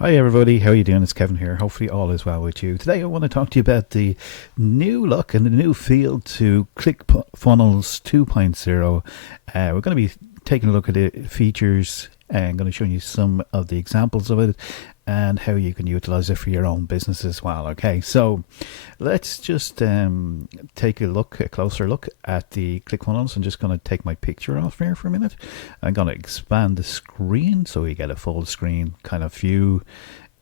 Hi everybody, how are you doing? It's Kevin here. Hopefully all is well with you. Today I want to talk to you about the new look and the new feel to ClickFunnels 2.0. We're going to be taking a look at the features and I'm going to show you some of the examples of it and how you can utilize it for your own business as well. Okay, so let's just take a closer look at the ClickFunnels. I'm just going to take my picture off here for a minute. I'm going to expand the screen so we get a full screen kind of view,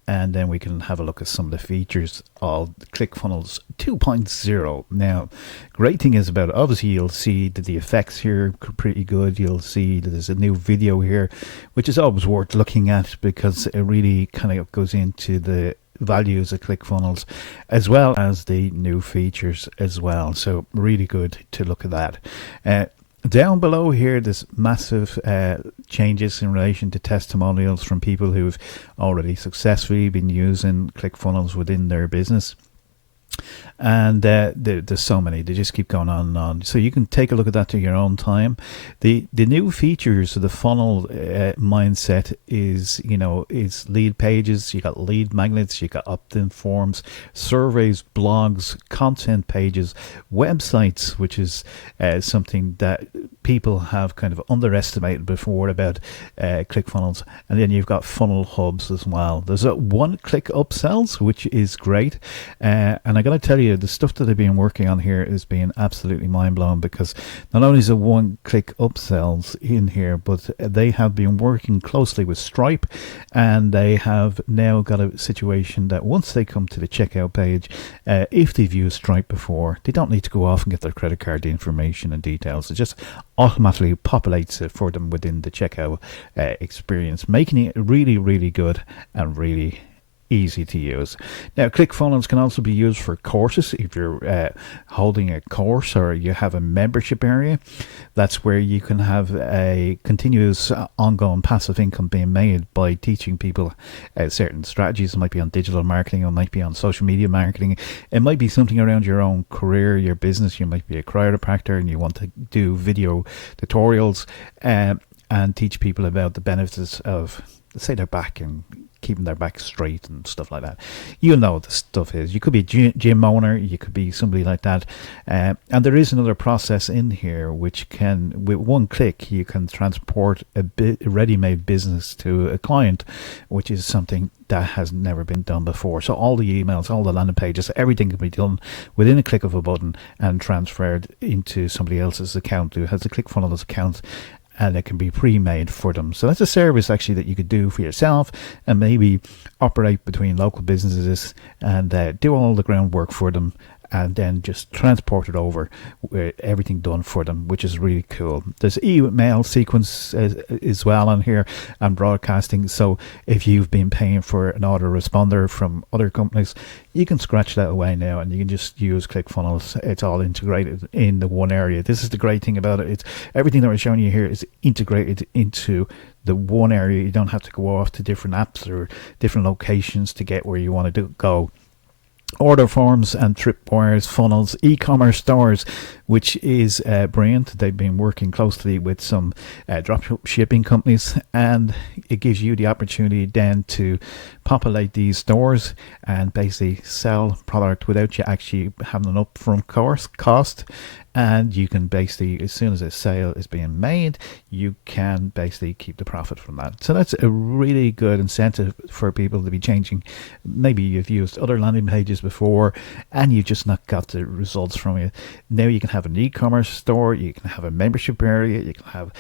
and then we can have a look at some of the features of ClickFunnels 2.0. Now, great thing is about it, obviously you'll see that the effects here are pretty good. You'll see that there's a new video here, which is always worth looking at because it really kind of goes into the values of ClickFunnels as well as the new features as well. So really good to look at that. Down below here, there's massive changes in relation to testimonials from people who've already successfully been using ClickFunnels within their business. And there's so many, they just keep going on and on, so you can take a look at that to your own time. The new features of the funnel mindset is, is lead pages, you got lead magnets, you got opt-in forms, surveys, blogs, content pages, websites, which is something that people have kind of underestimated before about ClickFunnels. And then you've got funnel hubs as well. There's a one-click upsells, which is great, and I'm going to tell you, the stuff that I've been working on here is being absolutely mind-blowing, because not only is it one-click upsells in here, but they have been working closely with Stripe, and they have now got a situation that once they come to the checkout page, if they've used Stripe before, they don't need to go off and get their credit card information and details. It just automatically populates it for them within the checkout experience, making it really, really good and really easy to use. Now, ClickFunnels can also be used for courses. If you're holding a course or you have a membership area, that's where you can have a continuous ongoing passive income being made by teaching people certain strategies. It might be on digital marketing, it might be on social media marketing, it might be something around your own career, your business. You might be a chiropractor and you want to do video tutorials and teach people about the benefits of, say, their back and keeping their back straight and stuff like that. You know what the stuff is. You could be a gym owner, you could be somebody like that, and there is another process in here which can, with one click, you can transport a ready-made business to a client, which is something that has never been done before. So all the emails, all the landing pages, everything can be done within a click of a button and transferred into somebody else's account who has a ClickFunnels account, and it can be pre-made for them. So that's a service actually that you could do for yourself and maybe operate between local businesses and do all the groundwork for them, and then just transport it over with everything done for them, which is really cool. There's email sequence as well on here and broadcasting. So if you've been paying for an autoresponder from other companies, you can scratch that away now and you can just use ClickFunnels. It's all integrated in the one area. This is the great thing about it. It's everything that we're showing you here is integrated into the one area. You don't have to go off to different apps or different locations to get where you want to go. Order forms and tripwires, funnels, e-commerce stores, which is brilliant. They've been working closely with some drop shipping companies, and it gives you the opportunity then to populate these stores and basically sell product without you actually having an upfront cost. And you can basically, as soon as a sale is being made, you can basically keep the profit from that. So that's a really good incentive for people to be changing. Maybe you've used other landing pages before and you've just not got the results from it. Now you can have an e-commerce store, you can have a membership area, you can have,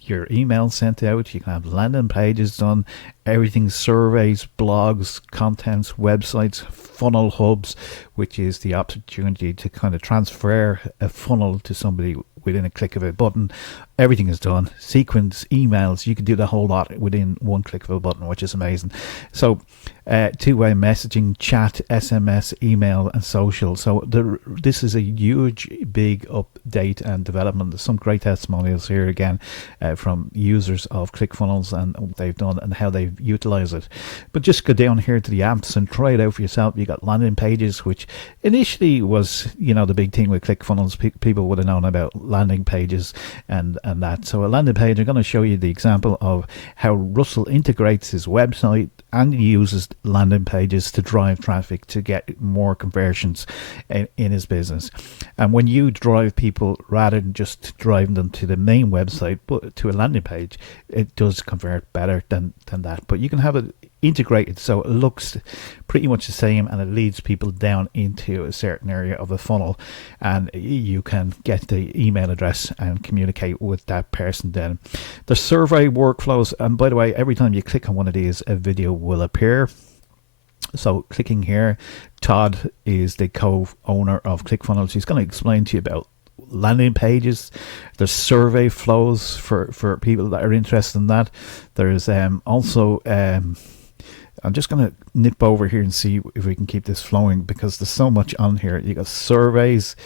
your email sent out, you can have landing pages done, everything, surveys, blogs, contents, websites, funnel hubs, which is the opportunity to kind of transfer a funnel to somebody within a click of a button. Everything is done. Sequence, emails, you can do the whole lot within one click of a button, which is amazing. So two-way messaging, chat, SMS, email, and social. So this is a huge, big update and development. There's some great testimonials here again from users of ClickFunnels and what they've done and how they've utilized it. But just go down here to the apps and try it out for yourself. You got landing pages, which initially was, the big thing with ClickFunnels. People would have known about landing pages and and that. So a landing page, I'm going to show you the example of how Russell integrates his website and he uses landing pages to drive traffic to get more conversions in his business. And when you drive people, rather than just driving them to the main website, but to a landing page, it does convert better than that. But you can have it integrated so it looks pretty much the same, and it leads people down into a certain area of a funnel, and you can get the email address and communicate with that person. Then the survey workflows, and by the way, every time you click on one of these, a video will appear. So clicking here, Todd is the co-owner of ClickFunnels. He's going to explain to you about landing pages. There's survey flows for people that are interested in that. There's also I'm just going to nip over here and see if we can keep this flowing, because there's so much on here. You got surveys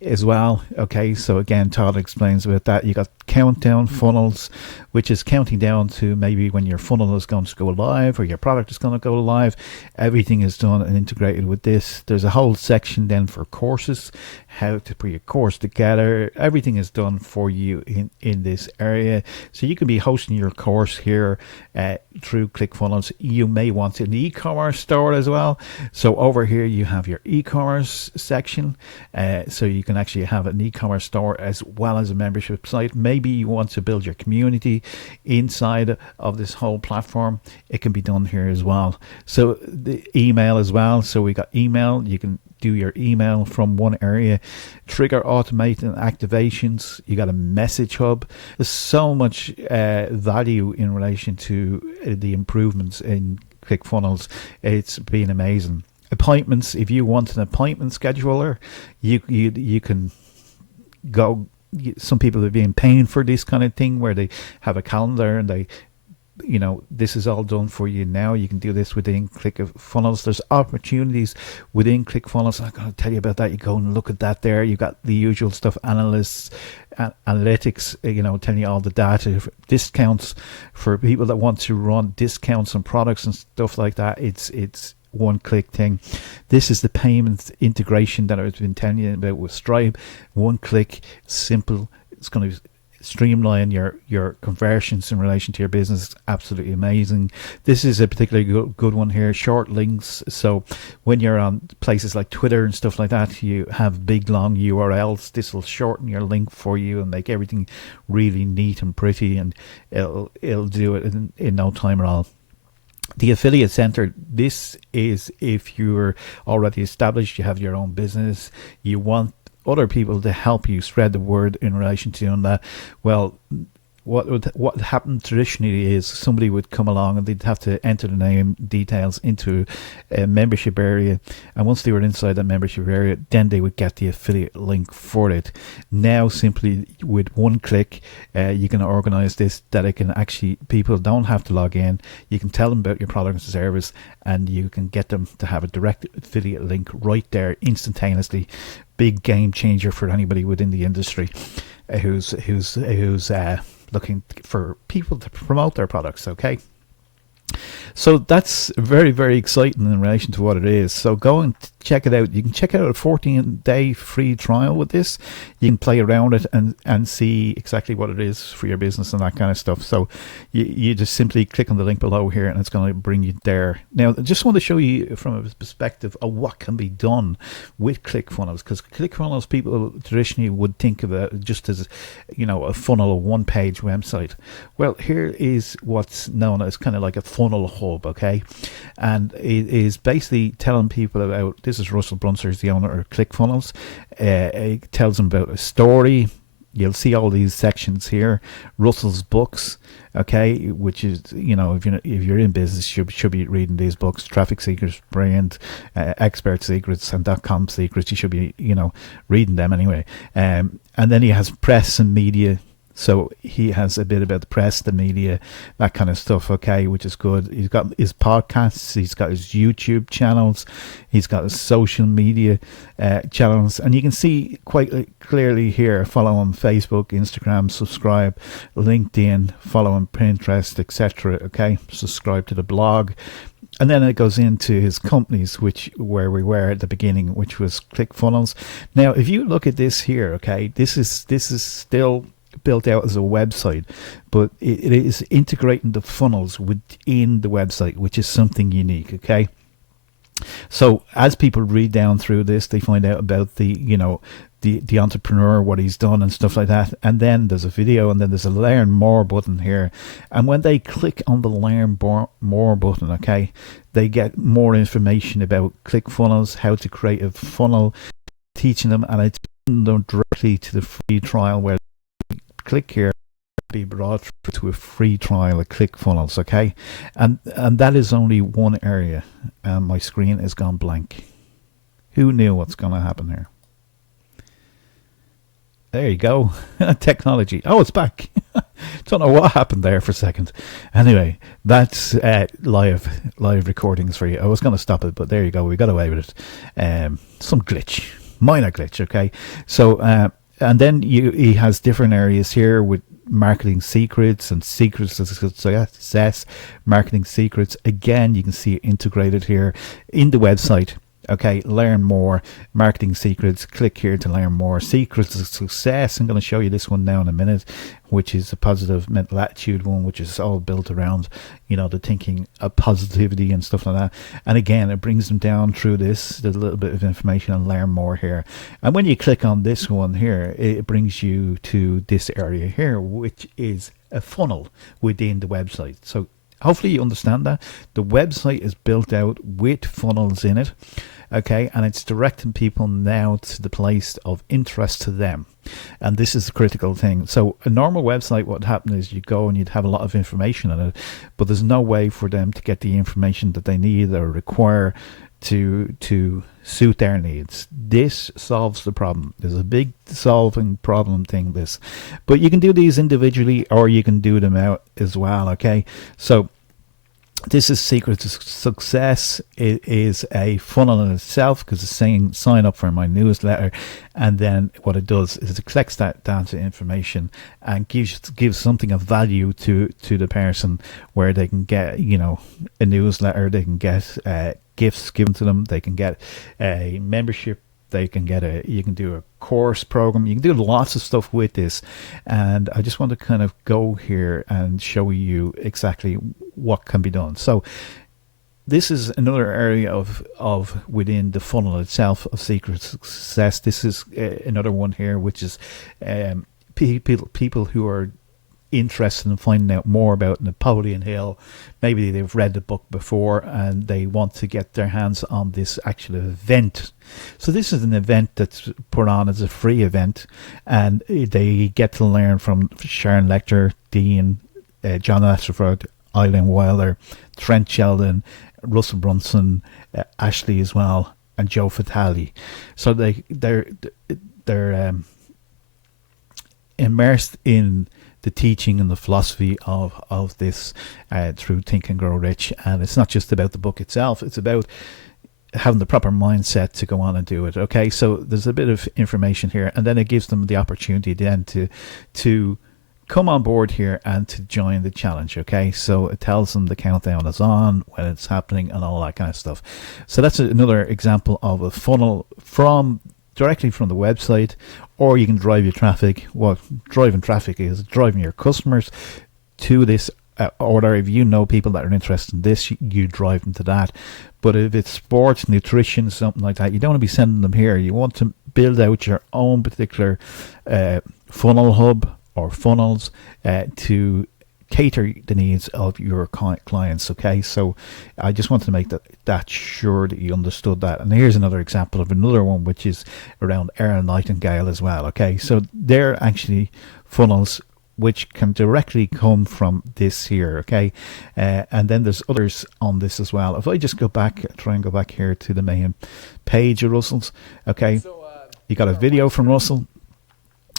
as well. Okay, so again, Todd explains about that. You got countdown funnels, which is counting down to maybe when your funnel is going to go live or your product is going to go live. Everything is done and integrated with this. There's a whole section then for courses, how to put your course together. Everything is done for you in this area. So you can be hosting your course here through ClickFunnels. You may want an e-commerce store as well. So over here you have your e-commerce section. So you can actually have an e-commerce store as well as a membership site. Maybe you want to build your community inside of this whole platform. It can be done here as well. So the email as well. So we got email. You can do your email from one area. Trigger automated activations. You got a message hub. There's so much value in relation to the improvements in ClickFunnels. It's been amazing. Appointments. If you want an appointment scheduler, you can go. Some people have been paying for this kind of thing where they have a calendar and they, this is all done for you now. You can do this within ClickFunnels. There's opportunities within ClickFunnels. I'm going to tell you about that. You go and look at that there. You got the usual stuff, analysts, analytics, telling you all the data, discounts for people that want to run discounts on products and stuff like that. It's one-click thing. This is the payment integration that I've been telling you about with Stripe. One click, simple. It's going to streamline your conversions in relation to your business. Absolutely amazing. This is a particularly good one here. Short links. So when you're on places like Twitter and stuff like that, you have big long URLs. This will shorten your link for you and make everything really neat and pretty, and it'll do it in no time at all. The affiliate center, this is if you're already established, you have your own business, you want other people to help you spread the word in relation to doing that. Well, what happened traditionally is somebody would come along and they'd have to enter the name details into a membership area, and once they were inside that membership area, then they would get the affiliate link for it. Now simply with one click, you can organize this that it can actually, people don't have to log in. You can tell them about your product and service, and you can get them to have a direct affiliate link right there instantaneously. Big game changer for anybody within the industry who's looking for people to promote their products. Okay, so that's very, very exciting in relation to what it is. So go and check it out. You can check out a 14-day free trial with this. You can play around it and see exactly what it is for your business and that kind of stuff. So you just simply click on the link below here and it's going to bring you there. Now, I just want to show you from a perspective of what can be done with ClickFunnels, because ClickFunnels, people traditionally would think of it just as, a funnel, a one-page website. Well, here is what's known as kind of like a funnel hub, okay? And it is basically telling people about, this is Russell Brunser, is the owner of ClickFunnels. It tells them about a story. You'll see all these sections here. Russell's books, okay, which is, if you're in business, you should be reading these books. Traffic Secrets, Brilliant, Expert Secrets, and .com Secrets. You should be, reading them anyway. And then he has press and media. So he has a bit about the press, the media, that kind of stuff, okay, which is good. He's got his podcasts, he's got his YouTube channels, he's got his social media channels, and you can see quite clearly here, follow on Facebook, Instagram, subscribe, LinkedIn, follow on Pinterest, etc., okay, subscribe to the blog. And then it goes into his companies, where we were at the beginning, which was ClickFunnels. Now, if you look at this here, okay, this is still built out as a website, but it is integrating the funnels within the website, which is something unique. Okay. So as people read down through this, they find out about the entrepreneur, what he's done and stuff like that. And then there's a video, and then there's a learn more button here. And when they click on the learn more button, okay, they get more information about ClickFunnels, how to create a funnel, teaching them, and it's taking them directly to the free trial where they click here, be brought to a free trial of ClickFunnels, okay? And that is only one area, and my screen has gone blank. Who knew what's going to happen here? There you go. Technology. Oh, it's back. Don't know what happened there for a second. Anyway, that's live recordings for you. I was going to stop it, but there you go. We got away with it. Some glitch, minor glitch. Okay. So and then he has different areas here with marketing secrets and secrets of success, marketing secrets. Again, you can see it integrated here in the website. Okay, learn more, marketing secrets. Click here to learn more. Secrets of success. I'm going to show you this one now in a minute, which is a positive mental attitude one, which is all built around, the thinking of positivity and stuff like that. And again, it brings them down through this. There's a little bit of information and learn more here. And when you click on this one here, it brings you to this area here, which is a funnel within the website. So hopefully you understand that. The website is built out with funnels in it. Okay, and it's directing people now to the place of interest to them. And this is the critical thing. So a normal website, what would happen is you go and you'd have a lot of information on it, but there's no way for them to get the information that they need or require to suit their needs. This solves the problem. There's a big solving problem thing, this. But you can do these individually or you can do them out as well, okay? So this is Secret to Success. It is a funnel in itself because it's saying sign up for my newsletter, and then what it does is it collects that data information and gives something of value to the person, where they can get a newsletter, they can get gifts given to them, they can get a membership, they can get you can do a course program, you can do lots of stuff with this. And I just want to kind of go here and show you exactly what can be done. So this is another area of within the funnel itself of Secret Success. This is another one here, which is people who are interested in finding out more about Napoleon Hill. Maybe they've read the book before and they want to get their hands on this actual event. So this is an event that's put on as a free event, and they get to learn from Sharon Lecter, Dean, John Ashford, Eileen Wilder, Trent Shelton, Russell Brunson, Ashley as well, and Joe Fatale. So they're immersed in the teaching and the philosophy of this through Think and Grow Rich. And it's not just about the book itself, it's about having the proper mindset to go on and do it. Okay, so there's a bit of information here, and then it gives them the opportunity then to come on board here and to join the challenge. Okay, so it tells them the countdown is on, when it's happening, and all that kind of stuff. So that's another example of a funnel directly from the website. Or you can drive your traffic. What driving traffic is driving your customers to this order. If you know people that are interested in this, you drive them to that. But if it's sports, nutrition, something like that, you don't want to be sending them here. You want to build out your own particular funnel hub or funnels to cater the needs of your clients. Okay, so I just wanted to make that sure that you understood that. And here's another example of another one, which is around Erin Nightingale as well. Okay, so they're actually funnels which can directly come from this here. Okay, and then there's others on this as well. If I just go back, try and go back here to the main page of Russell's. Okay, you got a video from Russell.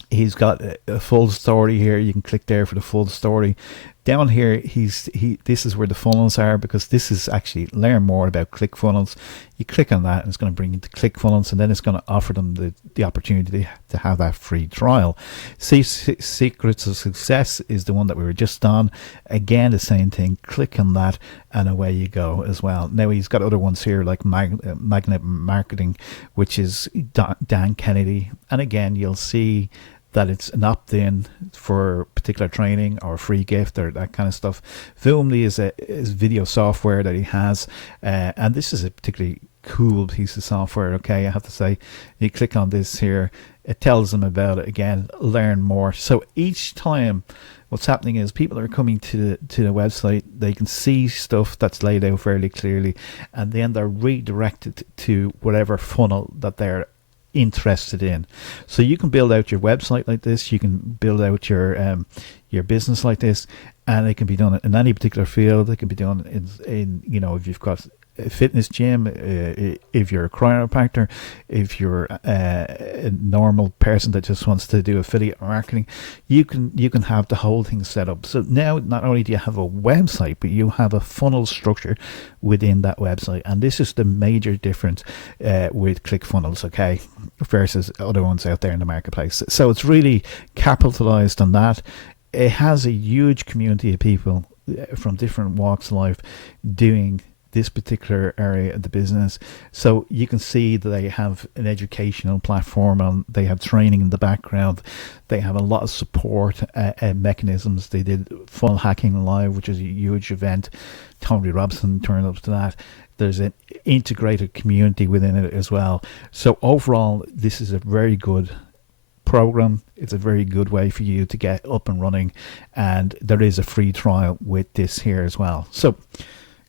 He's got a full story here. You can click there for the full story. Down here, this is where the funnels are, because this is actually learn more about ClickFunnels. You click on that and it's going to bring you to ClickFunnels, and then it's going to offer them the opportunity to have that free trial. See, Secrets of Success is the one that we were just on. Again, the same thing. Click on that and away you go as well. Now he's got other ones here like Magnet Marketing, which is Dan Kennedy. And again, you'll see that it's an opt-in for particular training or a free gift or that kind of stuff. Filmly is video software that he has, and this is a particularly cool piece of software. Okay, I have to say, you click on this here, it tells them about it again, learn more. So each time what's happening is people are coming to the website, they can see stuff that's laid out fairly clearly, and then they're redirected to whatever funnel that they're interested in. So you can build out your website like this, you can build out your business like this, and it can be done in any particular field. It can be done in you know, if you've got a fitness gym, if you're a chiropractor, if you're a normal person that just wants to do affiliate marketing, you can have the whole thing set up. So now not only do you have a website, but you have a funnel structure within that website, and this is the major difference with ClickFunnels, okay, versus other ones out there in the marketplace. So it's really capitalized on that. It has a huge community of people from different walks of life doing this particular area of the business. So you can see that they have an educational platform, and they have training in the background. They have a lot of support mechanisms. They did Funnel Hacking Live, which is a huge event. Tony Robson turned up to that. There's an integrated community within it as well. So overall, this is a very good program. It's a very good way for you to get up and running, and there is a free trial with this here as well. So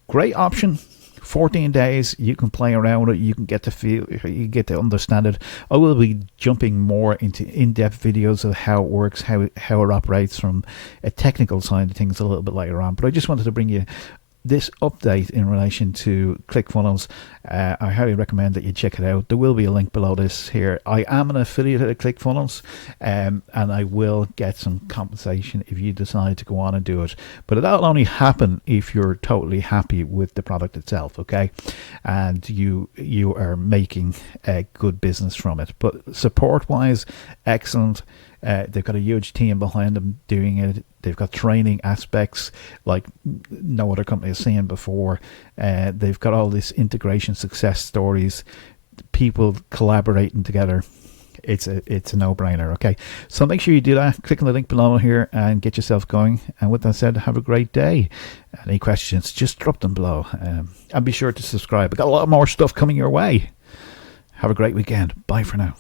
great option. 14 days, you can play around with it, you can get to feel, you get to understand it. I will be jumping more into in-depth videos of how it works, how it operates from a technical side of things a little bit later on, but I just wanted to bring you this update in relation to ClickFunnels. I highly recommend that you check it out. There will be a link below this here. I am an affiliate of ClickFunnels, and I will get some compensation if you decide to go on and do it. But that'll only happen if you're totally happy with the product itself, okay? And you are making a good business from it. But support-wise, excellent. They've got a huge team behind them doing it. They've got training aspects like no other company has seen before. They've got all this integration success stories, people collaborating together. It's a no-brainer, okay? So make sure you do that. Click on the link below here and get yourself going. And with that said, have a great day. Any questions, just drop them below. And be sure to subscribe. I've got a lot more stuff coming your way. Have a great weekend. Bye for now.